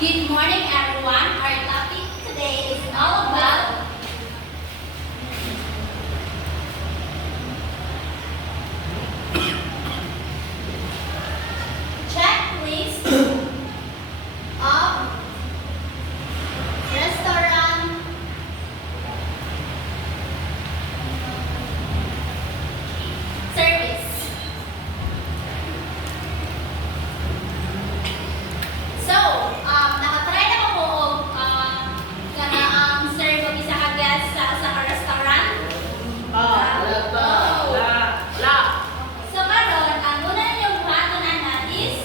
Good morning, everyone. Our topic today is all about checklist of restaurant service. So, nakatry na ko po ang serve og isa ka guest sa restaurant. So karon ang una ninyong buhaton ana is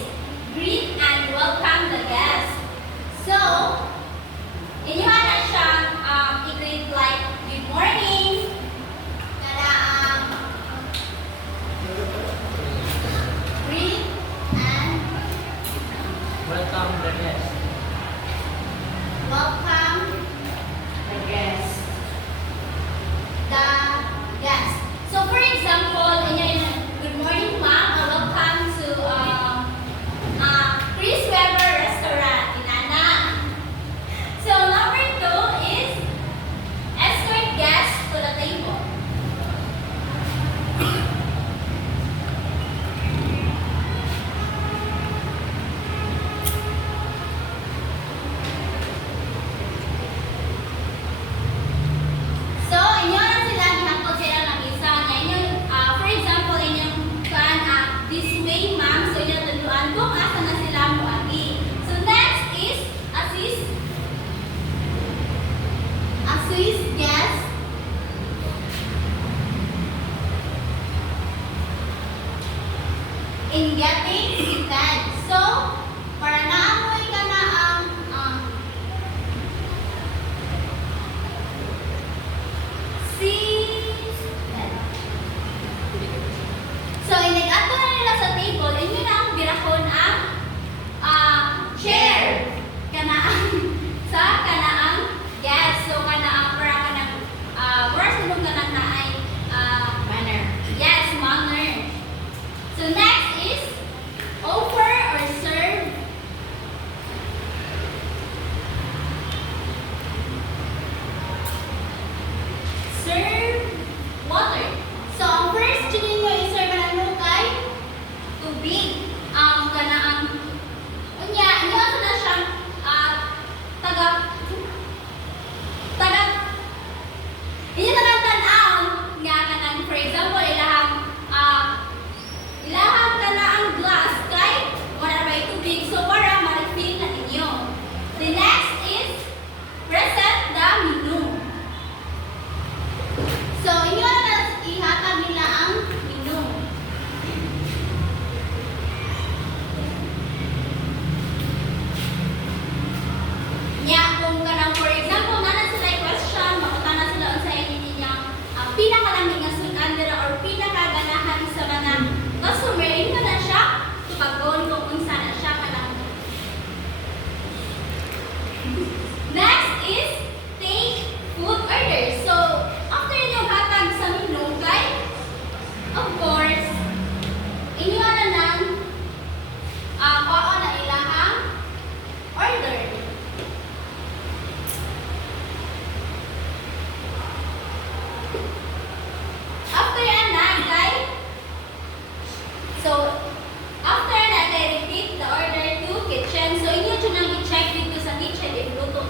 greet and welcome the guest. So, inyo na siya i-greet like good morning. Kada greet and Welcome the guest. welcome The guest. the guest. So for example, good morning ma'am, welcome to Chris Weber Restaurant in Ana. So number 2 is escort guests to the table. So, inyo na sila gihangkot sila ng isa nga inyong for example inyong this way ma'am, so inyo tunduan kung asa na sila moagi. So next is assist guest in getting seated. So, para naamoy ka na ang So, inag-ato na nila sa table, inyo na ang birahon ang chair. Kanaang guest. So, kanaang para kanang whereas nung kanang naay Manner. yes, manner. So, next is offer or serve. Serve water. So, ang first yun ninyo i-serve na nung kay tubig. Kanaang unya, inyo asa na siyang taga inyo tagang tan-aon nga kanang for example ilahang kanaang glass kay wala may tubig so para ma-refill na ninyo. The next is present the menu. So, inyo na ihatag nila ang menu. Nya, kung kanang for example, na sila question, makutana sila unsa ninyang pinakalamig nga sudan dira or pinakaganahan sa mga customer, inyo na siya tupag-on kung unsa na siya kanang. Next is take food order. So, after inyong hatag sa menu, kay, of course, inyo na nang kuha na ilahang order. After ana, kay, so, after ana, kay repeat the order to kitchen. So, inyo dyan ang i-check dito sa kitchen if luto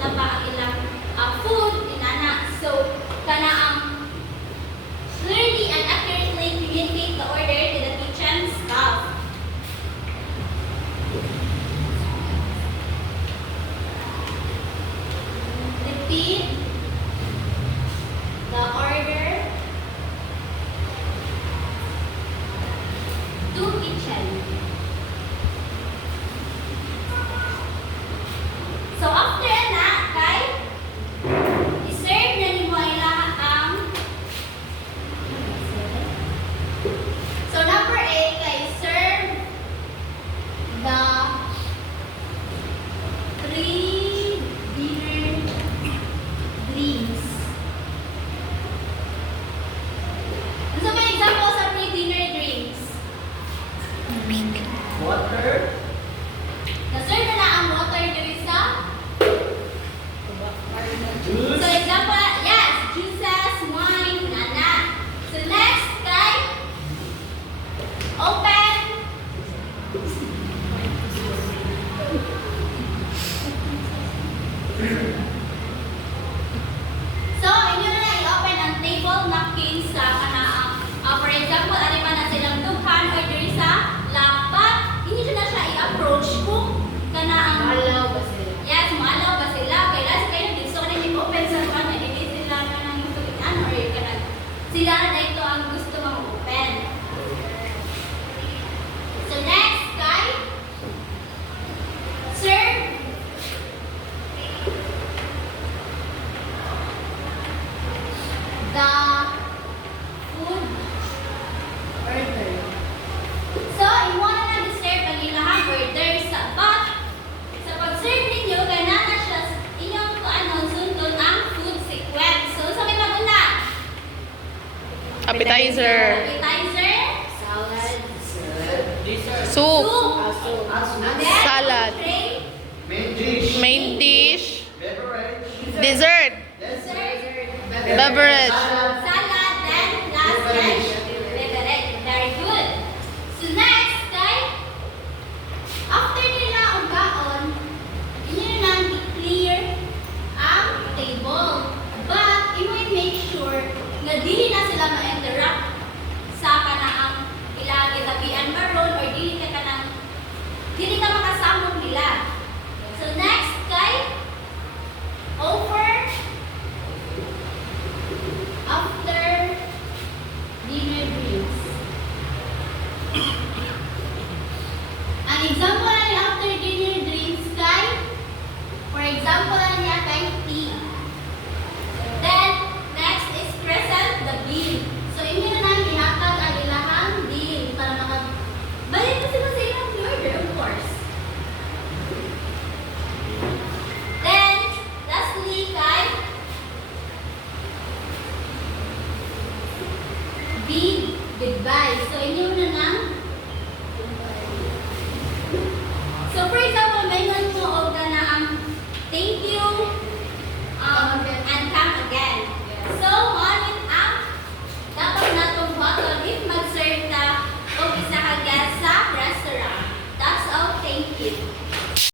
Appetizer. Appetizer. Salad. Soup. Soup. Also. Then, Salad. entree. Main dish. Main dish. Beverage. Dessert. Dessert. Beverage. Salad. Then, last dish. Beverage. Very good. So next, guys, after nila ang baon, inyo na i-clear ang table. But, make sure na dili na sila ma-interact sa kanaang ilagitabian maron or dili ka makasamong nila. So next, guys, over after dinner drinks. Ang example na niya after dinner drinks, guys, for example na niya kay tea. Then, next is present the bill. So, inyo na ihatag ang ilahang bill para balik na sila sa ilang order, of course. Then, lastly, guys, bid, goodbye. So, inyo na